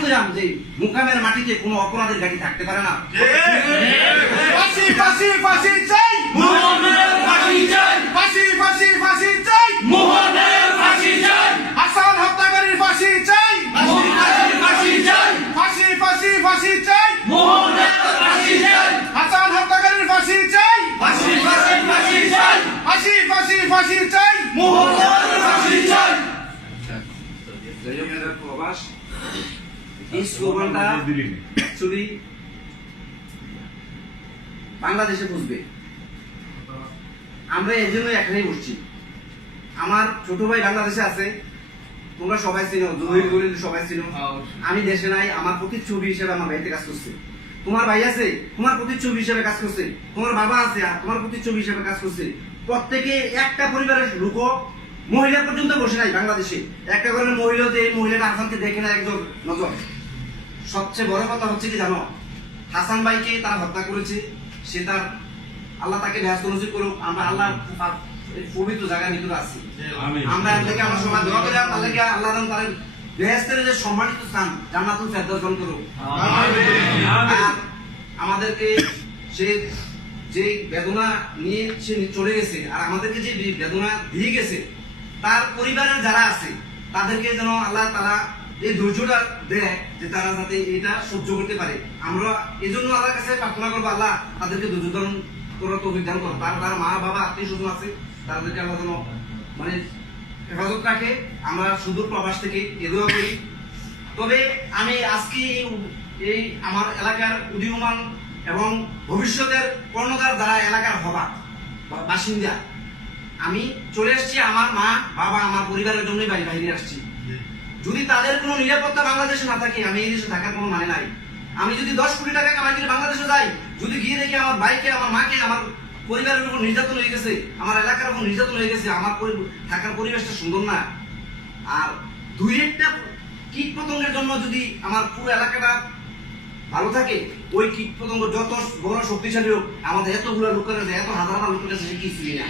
করিলাম যে মুকামের মাটিতে কোনো অপরাধের গাড়ি থাকতে পারে না। ফাঁসি ফাঁসি ফাঁসি চাই, মোহনের ফাঁসি চাই, ফাঁসি ফাঁসি ফাঁসি চাই, মোহনের ফাঁসি চাই, হাসান হত্যাকারীর ফাঁসি চাই, মোহনের ফাঁসি চাই, ফাঁসি ফাঁসি ফাঁসি চাই, মোহনের ফাঁসি চাই, হাসান হত্যাকারীর ফাঁসি চাই, ফাঁসি ফাঁসি ফাঁসি চাই, ফাঁসি ফাঁসি ফাঁসি চাই, মোহনের ফাঁসি চাই। এই স্লোগানটা অ্যাকচুয়ালি বাংলাদেশে বুঝবে। আমরা এই জন্য এখানেই বসছি। আমার ছোট ভাই বাংলাদেশে আছে, তোমরা সবাই চিনো, জহির গলিল সবাই চিনো। আমি দেশে নাই, আমার প্রতিচ্ছবি হিসেবে আমার বাড়িতে কাজ করছে। তোমার ভাই আছে, তোমার প্রতিচ্ছবি হিসেবে কাজ করছে। তোমার বাবা আছে, তোমার প্রতিচ্ছবি হিসেবে কাজ করছে। প্রত্যেকে একটা পরিবারের লোক, মহিলা পর্যন্ত বসে নাই বাংলাদেশে। একটা ঘরের মহিলা যে এই মহিলাটা হাসানকে দেখে না একজন নজর। সবচেয়ে বড় কথা হচ্ছে কি জানো, হাসান ভাইকে তারা হত্যা করেছে। সে তার আল্লাহ তাকে ব্যস্ত নজির করুক। আমরা আল্লাহ পবিত্র জায়গার ভিতরে আছি। আমরা এর থেকে আমরা সবাই দোয়া করি আল্লাহ লেগে আল্লাহ যেন তার বেহেশতের যে সম্মানিত স্থান জান্নাতুল ফেরদাউস দান করুক। আর আমাদেরকে সে যে বেদনা নিয়ে সে চলে গেছে, আর আমাদেরকে যে বেদনা দিয়ে গেছে, তার পরিবারের যারা আছে তাদেরকে যেন আল্লাহ তারা এই ধৈর্যটা দেয় যে তারা যাতে এটা সহ্য করতে পারে। আমরা এই জন্য আল্লাহর কাছে প্রার্থনা করবো, আল্লাহ তাদেরকে ধৈর্য ধারণ করার তৌফিক দান করো। তার মা বাবা আত্মীয় স্বজন আছে, তাদেরকে আল্লাহ যেন মানে হেফাজত রাখে। আমরা সুদূর প্রবাস থেকে এ দোয়া করি। তবে আমি আজকে এই আমার এলাকার উদীয়মান এবং ভবিষ্যতের কর্ণধার যারা এলাকার হবা বাসিন্দা, আমি চলে এসেছি আমার মা বাবা আমার পরিবারের জন্যই বাইরে আসছি। যদি তাদের কোনো নিরাপত্তা বাংলাদেশে না থাকে, আমি এই দেশে থাকার কোনো মানে নাই। আমি যদি 10 কোটি টাকা কামাই করে বাংলাদেশে যাই, যদি গিয়ে দেখি আমার ভাইকে, আমার মাকে, আমার পরিবারের উপর নির্যাতন হয়ে গেছে, আমার এলাকার উপর নির্যাতন হয়ে গেছে, আমার থাকার পরিবেশটা সুন্দর না। আর দুই একটা কীট পতঙ্গের জন্য যদি আমার পুরো এলাকাটা ভালো থাকে, ওই কীট পতঙ্গ যত বড় শক্তিশালী হোক, আমাদের এতগুলো লোকের কাছে, এত হাজার হাজার লোকের কাছে কিছুই না।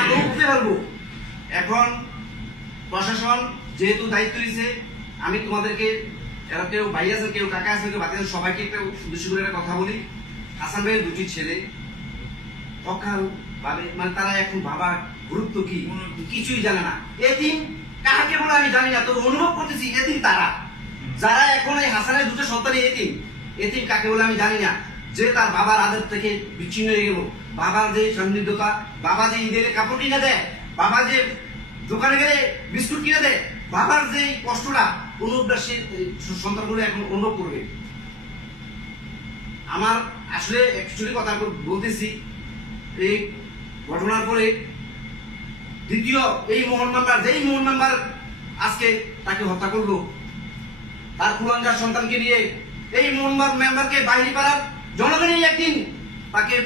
আমরা উঠতে পারবো। এখন প্রশাসন যেহেতু দায়িত্ব নিয়েছে, আমি তোমাদেরকে, এরা কেউ ভাই আছে, কেউ কাকা আছে, কেউ বাকি আছে, সবাইকে একটা উদ্দেশ্য করে একটা কথা বলি। হাসান ভাইয়ের দুটি ছেলে অকাল ভাবে, মানে তারা এখন বাবা গুরুত্ব কি কিছুই জানে না। এদিন কাকে বলে আমি জানি না, তবে অনুভব করতেছি এদিন তারা যারা এখন এই হাসানের দুটো সন্তান এদিন কাকে বলে আমি জানি না, যে তার বাবার আদর থেকে বিচ্ছিন্ন হয়ে গেল। বাবার যে সান্নিধ্যতা, বাবা যে ঈদের কাপড় কিনে দেয়, বাবা যে দোকানে গেলে বিস্কুট কিনে দেয়, বাবার যে কষ্টটা অনুভবটা সে সন্তানগুলো এখন অনুভব করবে। আমার আসলে অ্যাকচুয়ালি কথা বলতেছি, এই ঘটনার পরে দ্বিতীয় এই মোহন মেম্বার আজকে তাকে হত্যা করলো, তার কুলাঙ্গার সন্তানকে নিয়ে এই মোহন মেম্বারকে বাইরে পাড়ার জনগণই একদিন তাকে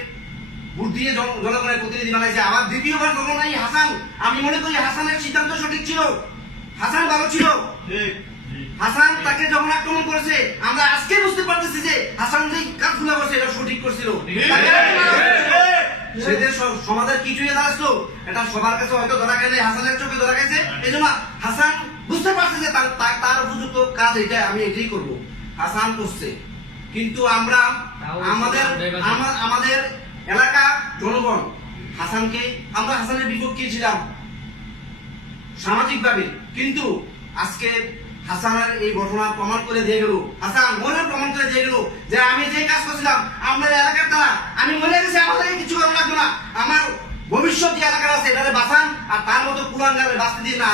ভোট দিয়ে জনগণের প্রতিনিধি বানাইছে। আবার দ্বিতীয়বার যখন এই হাসান, আমি মনে করি হাসানের সিদ্ধান্ত সঠিক ছিল, হাসান ভালো ছিল। হাসান তাকে যখন আক্রমণ করেছে, আমরা আজকে বুঝতে পারতেছি যে হাসান যে কাজগুলো করছে এটা সঠিক করছিল। সেদের সমাজের কিছুই দাঁড়াচ্ছিল, এটা সবার কাছে হয়তো ধরা খাইছে, হাসানের চোখে ধরা খাইছে। এই জন্য হাসান বুঝতে পারছে যে তার উপযুক্ত কাজ এটা, আমি এটাই করবো। হাসান করছে, কিন্তু আমরা আমাদের এলাকা জনগণ হাসানকে, আমরা হাসানের বিপক্ষে ছিলাম সামাজিক ভাবে, কিন্তু আজকে হাসানের এই ঘটনা প্রমাণ করে দিয়ে গেল, হাসান মনে প্রমাণ করে দিয়ে গেল যে আমি যে কাজ করছিলাম আমাদের এলাকার দ্বারা, আমি মনে গেছি আমাদের কিছু করা লাগবে না, আমার ভবিষ্যৎ যে এলাকার আছে এটারে বাঁচান, আর তার মতো কুলাঙ্গারে বাঁচতে দিন না,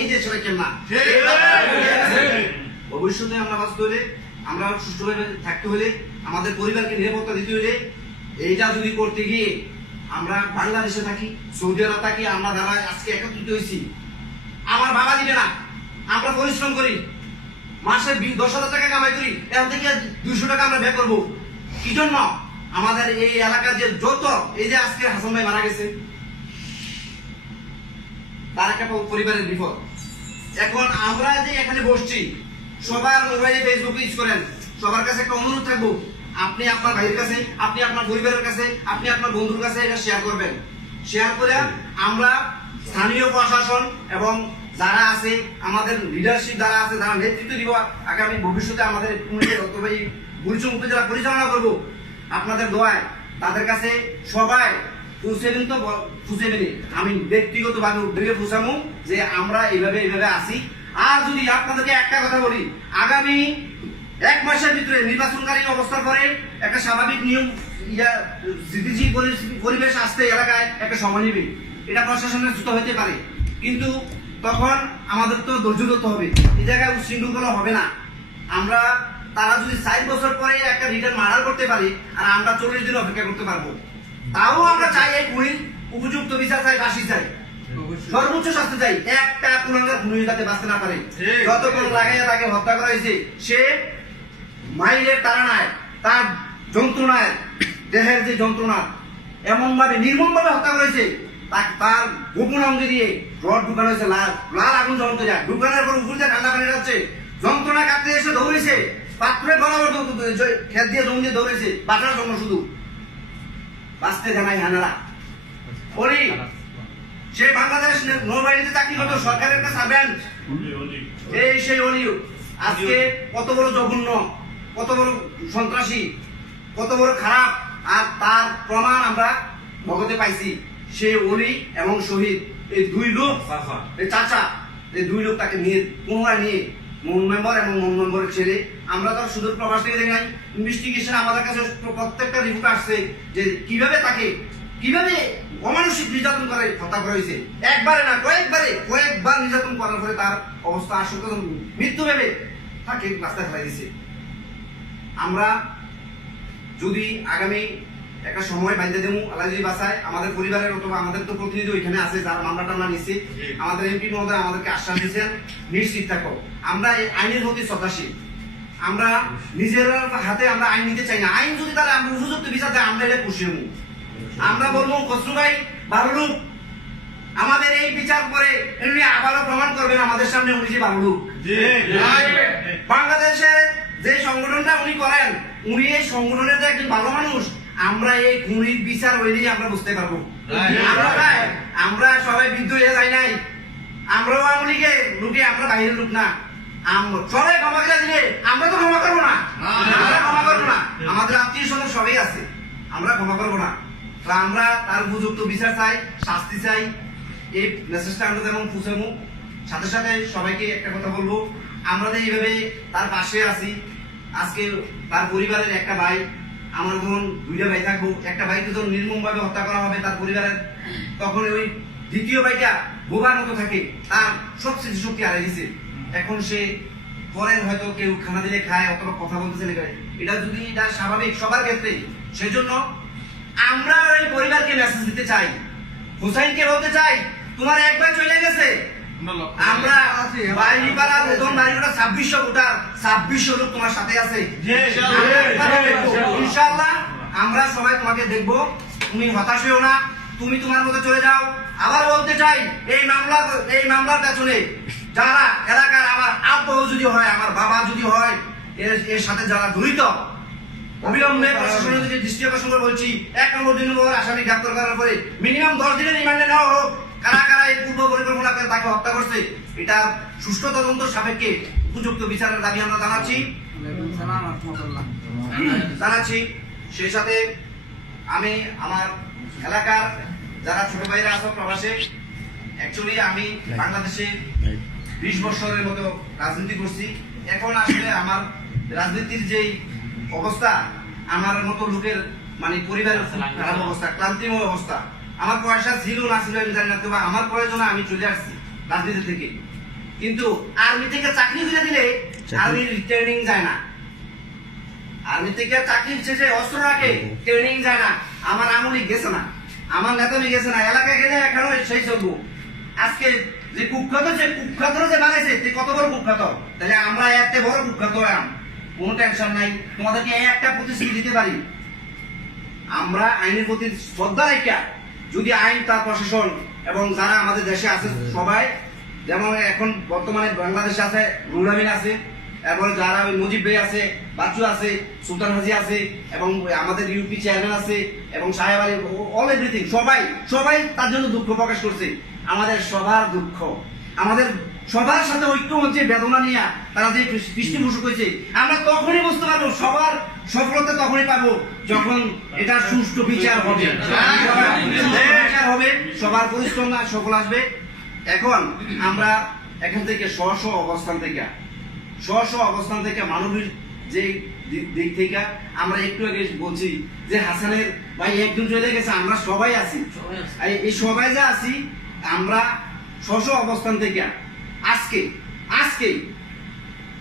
এই দেশে রাখেন না। ভবিষ্যতে আমরা বাঁচতে হলে, আমরা সুষ্ঠুভাবে থাকতে হলে, আমাদের পরিবারকে নিরাপত্তা দিতে হলে, এইটা যদি করতে গিয়ে আমরা বাংলাদেশে থাকি, সৌদি আরব থাকি, আমরা যারা আজকে একত্রিত হয়েছি, আমার বাবা দিবে না, আমরা পরিশ্রম করি, মাসে 10,000 টাকা কামাই করি, এর থেকে 200 টাকা আমরা ব্যয় করবো কি জন্য? আমাদের এই এলাকার যে যত, এই যে আজকে হাসান ভাই মারা গেছে, তার একটা পরিবারের বিপদ। এখন আমরা যে এখানে বসছি, সবার মোবাইলে ফেসবুক ইউজ করেন, সবার কাছে একটা অনুরোধ থাকবো, আপনি আপনার ভাইয়ের কাছে, আপনি আপনার পরিবারের কাছে, আপনি আপনার বন্ধুর কাছে এটা শেয়ার করবেন। শেয়ার করে আমরা স্থানীয় প্রশাসন এবং যারা আছে আমাদের লিডারশিপ যারা আছে যারা নেতৃত্ব দিব আগামী ভবিষ্যতে আমাদের অথবা এই বুড়িচং উপজেলা পরিচালনা করব আপনাদের দোয়ায় তাদের কাছে সবাই পৌঁছেবেন তো পৌঁছেবেন। আমি ব্যক্তিগতভাবে উদ্যোগে পৌঁছাবো যে আমরা এইভাবে আসি। আর যদি আপনাদেরকে একটা কথা বলি, আগামী 1 মাসের ভিতরে নির্বাচনকালীন অবস্থার পরে একটা স্বাভাবিক নিয়ম স্থিতিশীল পরিবেশ আসতে এলাকায় একটা সময় নেবে। এটা প্রশাসনের দ্রুত হতে পারে, কিন্তু তখন আমাদের তো ধৈর্য ধরতে হবে। এই জায়গায় উচ্ছৃঙ্খলা হবে না। আমরা তারা যদি 4 বছর পরে একটা রিটার্ন মার্ডার করতে পারি আর আমরা 40 দিন অপেক্ষা করতে পারবো, তাও আমরা চাই এই খুনির উপযুক্ত বিচার চাই, ফাঁসি চাই, সর্বোচ্চ শাস্তি চাই। একটা কুলাঙ্গার খুনি যাতে বাঁচতে না পারে। যতক্ষণ লাগাইয়া তাকে হত্যা করা হয়েছে, সে মাইলের তাড়নায়, তার যন্ত্রণায়, দেহের যে যন্ত্রণা এমন ভাবে নির্মম ভাবে হত্যা করেছে, তার গোপন অঙ্গে দিয়ে রড ঢুকানো হয়েছে, লাল আগুন জ্বলতে যায়, ঢুকানোর পর উপর দিয়ে ঠান্ডা পানি যাচ্ছে, যন্ত্রণা কাটতে এসে দৌড়েছে, পাত্রে বরাবর খেত দিয়ে জমি দিয়ে দৌড়েছে বাঁচার জন্য, শুধু বাঁচতে জানাই হানারা। ওরি সে বাংলাদেশ নৌবাহিনীতে চাকরি করতো, সরকারের একটা সার্ভেন্ট। এই সেই অলি আজকে কত বড় জঘন্য, কত বড় সন্ত্রাসী, কত বড় খারাপ, আর তার প্রমাণ আমরা ভগতে পাইছি। সে অলি এবং শহীদ, এই 2 লোক, এই চাচা, এই 2 লোক তাকে নিয়ে পুনরায় নিয়ে মন মেম্বার এবং মন মেম্বারের ছেলে। আমরা তো শুধু প্রবাস থেকে দেখি নাই, ইনভেস্টিগেশন আমাদের কাছে প্রত্যেকটা রিপোর্ট আসছে যে কিভাবে অমানসিক নির্যাতন করে হত্যা করা হয়েছে। একবারে না, কয়েকবার নির্যাতন করার পরে তার অবস্থা আশঙ্কাজনক, মৃত্যু ভেবে তাকে রাস্তায় ফেলাই দিয়েছে। আমরা যদি আগামী একটা সময় বাইরে দেবো আল্লাহ যদি বাঁচায়, আমাদের পরিবারের অথবা আমাদের তো প্রতিনিধি ওইখানে আছে যারা মামলাটা আমরা নিচ্ছি, আমাদের এমপি মহোদয় আমাদেরকে আশ্বাস দিয়েছেন নিশ্চিত থাকো। আমরা এই আইনের প্রতি শ্রদ্ধাশীল, আমরা নিজের হাতে আমরা আইন নিতে চাই না। আইন যদি তারা আমরা উপযুক্ত বিচার দেয়, আমরা এটা খুশি হবো। আমরা বলবো খসরু ভাই ভালো লোক, আমাদের এই বিচার করে উনি আবারও প্রমাণ করবেন আমাদের সামনে উনি যে ভালো লোক। বাংলাদেশের যে সংগঠনটা উনি করেন, উনি এই সংগঠনের যে একজন ভালো মানুষ, আমরা এই খুনির বিচার হইলেই আমরা বুঝতে পারবো। আমরা সবাই বিদ্যুৎ হয়ে যাই নাই, আমরাও আওয়ামী লীগের লোকে, আমরা বাইরের লোক না। সবাই ক্ষমা করে দিলে আমরা তো ক্ষমা করবো না, আমাদের আত্মীয় স্বজন সবাই আছে, আমরা ক্ষমা করবো না। আমরা তার উপযুক্ত বিচার চাই, শাস্তি চাই। এই মেসেজটা আমরা যেমন পৌঁছাবো, সাথে সাথে সবাইকে একটা কথা বলবো, আমরা যে এইভাবে তার পাশে আছি। আজকে তার পরিবারের একটা ভাই, আমরা যখন 2টা ভাই থাকবো, একটা ভাইকে যখন নির্মম ভাবে হত্যা করা হবে তার পরিবারের, তখন ওই দ্বিতীয় ভাইটা বোবার মতো থাকে, তার সব স্মৃতিশক্তি হারিয়ে দিয়েছে। এখন সে পরের হয়তো কেউ খানা দিলে খায় অথবা কথা বলতে চাইলে খায়, এটা যদি এটা স্বাভাবিক সবার ক্ষেত্রে। সেজন্য আমরা এই পরিবারকে মেসেজ দিতে চাই, হুসাইনকে বলতে চাই, তোমার একবার চলে গেছে। আমরা বাড়িপাড়া নতুন বাড়িপাড়া 2600 ভোটার, 2600 লোক তোমার সাথে আছে ইনশাআল্লাহ। আমরা সবাই তোমাকে দেখবো, তুমি হতাশ হও না, তুমি তোমার মতো চলে যাও। আবার বলতে চাই, এই মামলার পেছনে যারা এলাকার, আমার আব্বা যদি হয়, আমার বাবা যদি হয়, এর সাথে যারা জড়িত, অবিলম্বে প্রশাসনের দিকে দৃষ্টি আকর্ষণ করে বলছি, 1 নম্বর 2 নম্বর আসামি গ্রেপ্তার করার পরে মিনিমাম 10 দিনের রিমান্ডে নেওয়া হোক। কারা এই পূর্ব পরিকল্পনা করে তাকে হত্যা করছে, এটা সুষ্ঠু তদন্ত সাপেক্ষে উপযুক্ত বিচারের দাবি আমরা জানাচ্ছি। সেই সাথে আমি আমার এলাকার যারা ছোট ভাইরা আছে প্রবাসে, অ্যাকচুয়ালি আমি বাংলাদেশে 20 বছরের মতো রাজনীতি করছি। এখন আসলে আমার রাজনীতির যেই অবস্থা, আমার মতো লোকের মানে পরিবারের খারাপ অবস্থা, ক্লান্তিময় অবস্থা। আমার পয়সা ছিল না ছিল আমি জানি না, তবে আমার প্রয়োজনে আমি চলে আসছি রাজনীতি থেকে। কিন্তু আর্মি থেকে চাকরি করে দিলে আর্মি ট্রেনিং যায় না, আর্মি থেকে চাকরির শেষে অস্ত্র রাখে, ট্রেনিং যায় না। আমার আমলি গেছে না, আমার নেতামি গেছে না, এলাকায় গেলে এখনো সেই চলবো। আজকে যে কুখ্যাত যে বানাইছে, কত বড় কুখ্যাত, তাহলে আমরা এত বড় কুখ্যাত, কোনো টেনশন নাই। তোমাদেরকে একটা প্রতিশ্রুতি দিতে পারি, আমরা আইনের প্রতি শ্রদ্ধা রাখা, যদি আইন, তার প্রশাসন এবং যারা আমাদের দেশে আছে সবাই, যেমন এখন বর্তমানে বাংলাদেশে আছে রুহুল আমিন আছে, এবং যারা ওই মুজিব ভাই আছে, বাচ্চু আছে, সুলতান হাজি আছে, এবং আমাদের ইউপি চেয়ারম্যান আছে, এবং সাহেব আলী, অল এভরিথিং, সবাই তার জন্য দুঃখ প্রকাশ করছে। আমাদের সবার দুঃখ, আমাদের সবার সাথে ঐক্য হচ্ছে বেদনা নিয়ে তারা যে পৃষ্ঠপোষক হয়েছে, আমরা তখনই বুঝতে পারবো সবার সফলতা তখনই পাবো যখন এটা সুষ্ঠু বিচার হবে, বিচার হবে, সবার পরিশ্রম সফল আসবে। এখন আমরা এখান থেকে স্ব অবস্থান থেকে মানবিক যে দিক থেকে আমরা একটু আগে বলছি যে হাসানের ভাই একদম চলে গেছে, আমরা সবাই আছি, এই সবাই যে আছি আমরা স্ব অবস্থান থেকে আজকে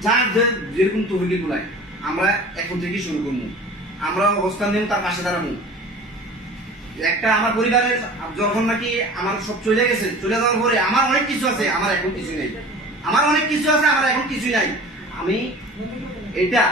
যার যেরকম তহবিল গুলাই আমরা এখন থেকে শুরু করবো, আমরা অবস্থান নেব, তার পাশে দাঁড়াবো। একটা আমার পরিবারে যখন নাকি আমার সব চলে গেছে, চলে যাওয়ার পরে আমার অনেক কিছু আছে, আমার এখন কিছু নেই, আমার অনেক কিছু আছে, আমার এখন কিছু নাই। আমি এটা